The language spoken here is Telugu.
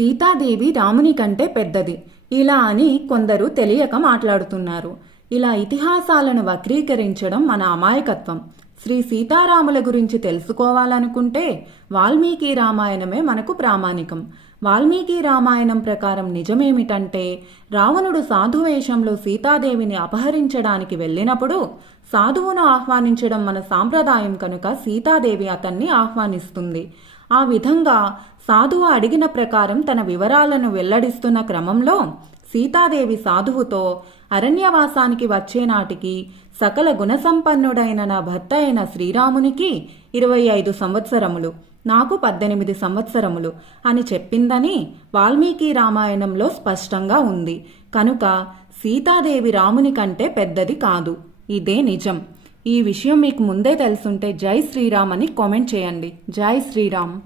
సీతాదేవి రాముని కంటే పెద్దది. ఇలా అని కొందరు తెలియక మాట్లాడుతున్నారు. ఇలా ఇతిహాసాలను వక్రీకరించడం మన అమాయకత్వం. శ్రీ సీతారాముల గురించి తెలుసుకోవాలనుకుంటే వాల్మీకి రామాయణమే మనకు ప్రామాణికం. వాల్మీకి రామాయణం ప్రకారం నిజమేమిటంటే రావణుడు సాధువేషంలో సీతాదేవిని అపహరించడానికి వెళ్ళినప్పుడు సాధువును ఆహ్వానించడం మన సాంప్రదాయం కనుక సీతాదేవి అతన్ని ఆహ్వానిస్తుంది. ఆ విధంగా సాధువు అడిగిన ప్రకారం తన వివరాలను వెల్లడిస్తున్న క్రమంలో సీతాదేవి సాధువుతో అరణ్యవాసానికి వచ్చేనాటికి సకల గుణసంపన్నుడైన నా భర్త అయిన శ్రీరామునికి ఇరవై ఐదు సంవత్సరములు నాకు పద్దెనిమిది సంవత్సరములు అని చెప్పిందని వాల్మీకి రామాయణంలో స్పష్టంగా ఉంది. కనుక సీతాదేవి రాముని కంటే పెద్దది కాదు. ఇదే నిజం. ఈ విషయం మీకు ముందే తెలుసుంటే జై శ్రీరామ్ అని కామెంట్ చేయండి. జై శ్రీరామ్.